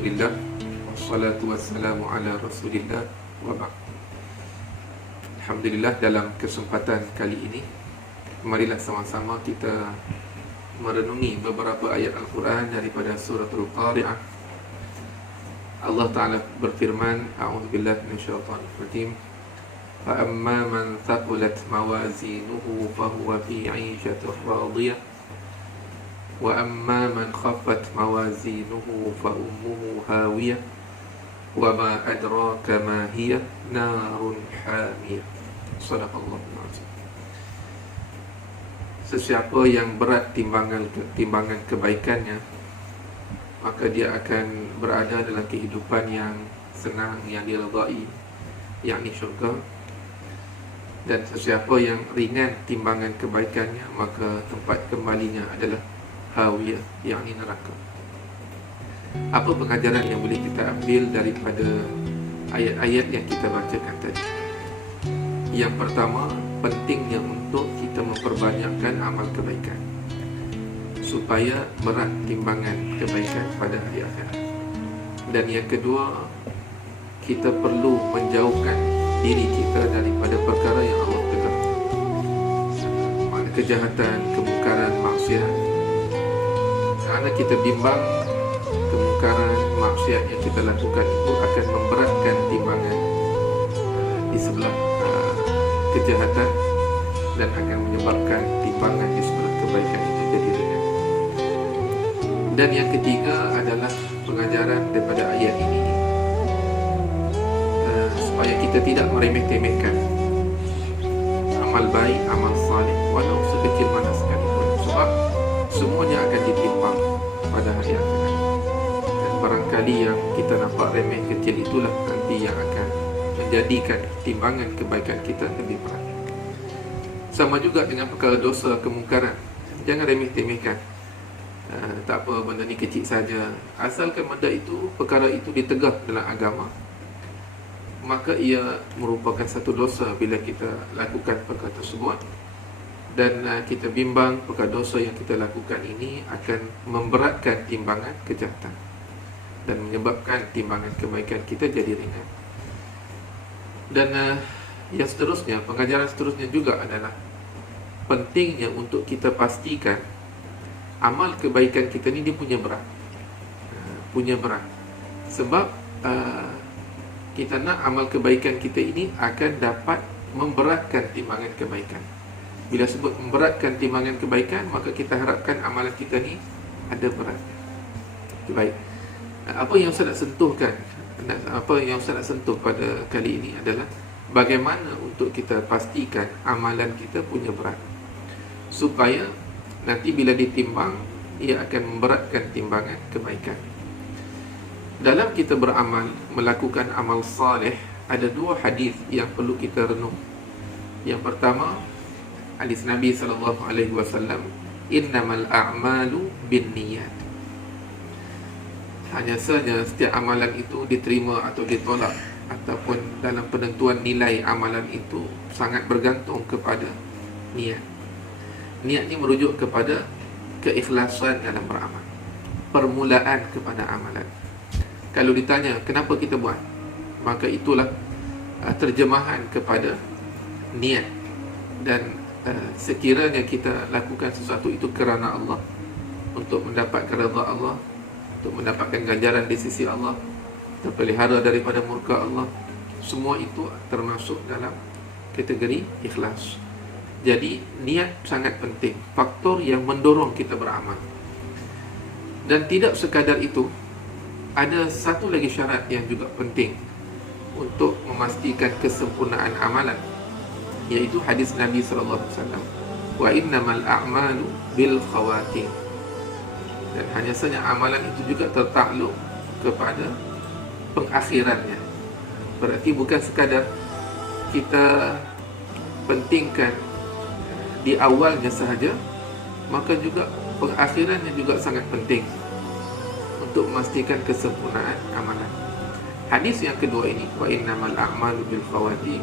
Alhamdulillah, wassalatu wassalamu ala rasulillah, wa ba'd. Alhamdulillah, dalam kesempatan kali ini, marilah sama-sama kita merenungi beberapa ayat Al-Quran daripada suratul Qari'ah. Allah Ta'ala berfirman, a'udzubillahi minasyaitanir rajim, fa amma man thaqulat mawazinuhu fahuwa fi 'ishatin radiyah wa amma man khaffat mawazinuhu fa ummuhu hawiyah wa ma adraka ma hiya narun hamiyah. Shadaqallahul azim. Sesiapa yang berat timbangan kebaikannya, maka dia akan berada dalam kehidupan yang senang, yang diredai, yakni syurga. Dan sesiapa yang ringan timbangan kebaikannya, maka tempat kembalinya adalah hawiyah, yakni neraka. Apa pengajaran yang boleh kita ambil daripada ayat-ayat yang kita bacakan tadi? Yang pertama, pentingnya untuk kita memperbanyakkan amal kebaikan supaya berat timbangan kebaikan pada hari akhirat. Dan yang kedua, kita perlu menjauhkan diri kita daripada perkara yang Allah tegak, makna kejahatan, kemungkaran, maksiat. Kerana kita bimbang kemungkaran, maksiat yang kita lakukan itu akan memberatkan timbangan di sebelah kejahatan dan akan menyebabkan timbangan di sebelah kebaikan itu jadi ringan. Dan yang ketiga adalah pengajaran daripada ayat ini, supaya kita tidak meremeh-temehkan amal baik, amal saleh, walau sekecil mana sekalipun, sebab semuanya akan ditimbang pada hari akhirat. Dan barangkali yang kita nampak remeh kecil itulah nanti yang akan menjadikan timbangan kebaikan kita lebih berat. Sama juga dengan perkara dosa, kemungkaran. Jangan remeh-temehkan. Tak apa, benda ni kecil saja. Asalkan benda itu, perkara itu ditegah dalam agama, maka ia merupakan satu dosa bila kita lakukan perkara tersebut. Dan kita bimbang perkara dosa yang kita lakukan ini akan memberatkan timbangan kejahatan dan menyebabkan timbangan kebaikan kita jadi ringan. Dan yang seterusnya, pengajaran seterusnya juga adalah pentingnya untuk kita pastikan amal kebaikan kita ni dia punya berat. Sebab kita nak amal kebaikan kita ini akan dapat memberatkan timbangan kebaikan. Bila sebut memberatkan timbangan kebaikan, maka kita harapkan amalan kita ni ada beratnya. Baik. Apa yang saya nak sentuh pada kali ini adalah bagaimana untuk kita pastikan amalan kita punya berat, supaya nanti bila ditimbang, ia akan memberatkan timbangan kebaikan. Dalam kita beramal, melakukan amal saleh, ada dua hadis yang perlu kita renung. Yang pertama, hadis Nabi SAW, innamal a'malu binniyat. Hanya saja setiap amalan itu diterima atau ditolak, ataupun dalam penentuan nilai amalan itu sangat bergantung kepada niat. Niat ini merujuk kepada keikhlasan dalam beramal, permulaan kepada amalan. Kalau ditanya kenapa kita buat, maka itulah terjemahan kepada niat. Dan sekiranya kita lakukan sesuatu itu kerana Allah, untuk mendapatkan redha Allah, untuk mendapatkan ganjaran di sisi Allah, terpelihara daripada murka Allah, semua itu termasuk dalam kategori ikhlas. Jadi niat sangat penting, faktor yang mendorong kita beramal. Dan tidak sekadar itu, ada satu lagi syarat yang juga penting untuk memastikan kesempurnaan amalan, iaitu hadis Nabi SAW, wa innamal a'malu bil khawatim. Dan hanya saja amalan itu juga tertakluk kepada pengakhirannya. Berarti bukan sekadar kita pentingkan di awalnya sahaja, maka juga pengakhirannya juga sangat penting untuk memastikan kesempurnaan amalan. Hadis yang kedua ini, wa innamal a'malu bil khawatim,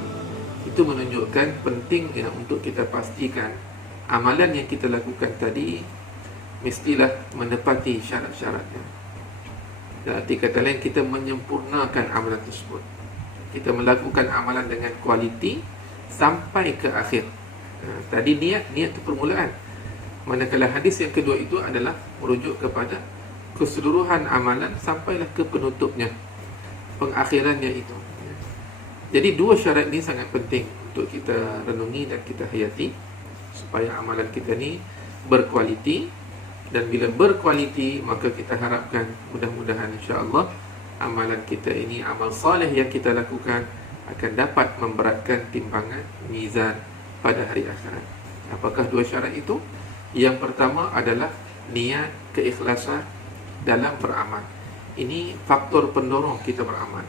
itu menunjukkan pentingnya untuk kita pastikan amalan yang kita lakukan tadi mestilah menepati syarat-syaratnya. Dalam arti kata lain, kita menyempurnakan amalan tersebut. Kita melakukan amalan dengan kualiti sampai ke akhir. Tadi niat itu permulaan. Manakala hadis yang kedua itu adalah merujuk kepada keseluruhan amalan sampailah ke penutupnya, pengakhirannya itu. Jadi dua syarat ini sangat penting untuk kita renungi dan kita hayati, supaya amalan kita ni berkualiti. Dan bila berkualiti, maka kita harapkan mudah-mudahan insya-Allah amalan kita ini, amal soleh yang kita lakukan, akan dapat memberatkan timbangan mizan pada hari akhirat. Apakah dua syarat itu? Yang pertama adalah niat, keikhlasan dalam beramal. Ini faktor pendorong kita beramal.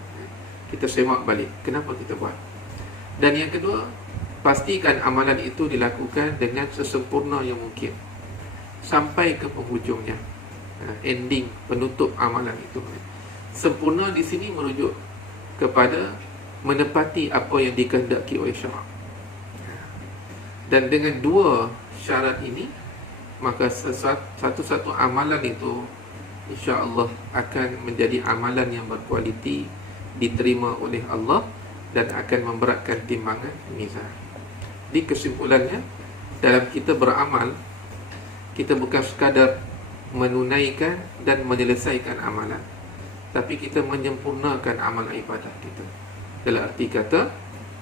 Kita semak balik kenapa kita buat. Dan yang kedua, pastikan amalan itu dilakukan dengan sesempurna yang mungkin sampai ke penghujungnya, ending, penutup amalan itu. Sempurna di sini merujuk kepada menepati apa yang dikehendaki oleh syarak. Dan dengan dua syarat ini, maka satu-satu amalan itu insya-Allah akan menjadi amalan yang berkualiti, diterima oleh Allah, dan akan memberatkan timbangan mizan. Di kesimpulannya, dalam kita beramal, kita bukan sekadar menunaikan dan menyelesaikan amalan, tapi kita menyempurnakan amalan ibadah kita. Dalam arti kata,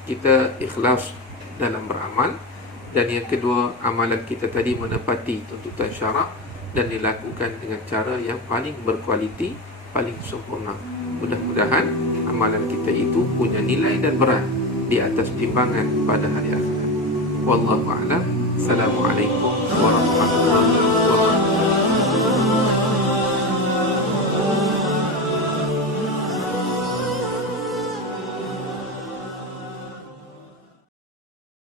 kita ikhlas dalam beramal. Dan yang kedua, amalan kita tadi menepati tuntutan syarak dan dilakukan dengan cara yang paling berkualiti, paling sempurna. Mudah-mudahan amalan kita itu punya nilai dan berat di atas timbangan pada hari akhirat. Wallahu a'lam. Assalamualaikum warahmatullahi wabarakatuh.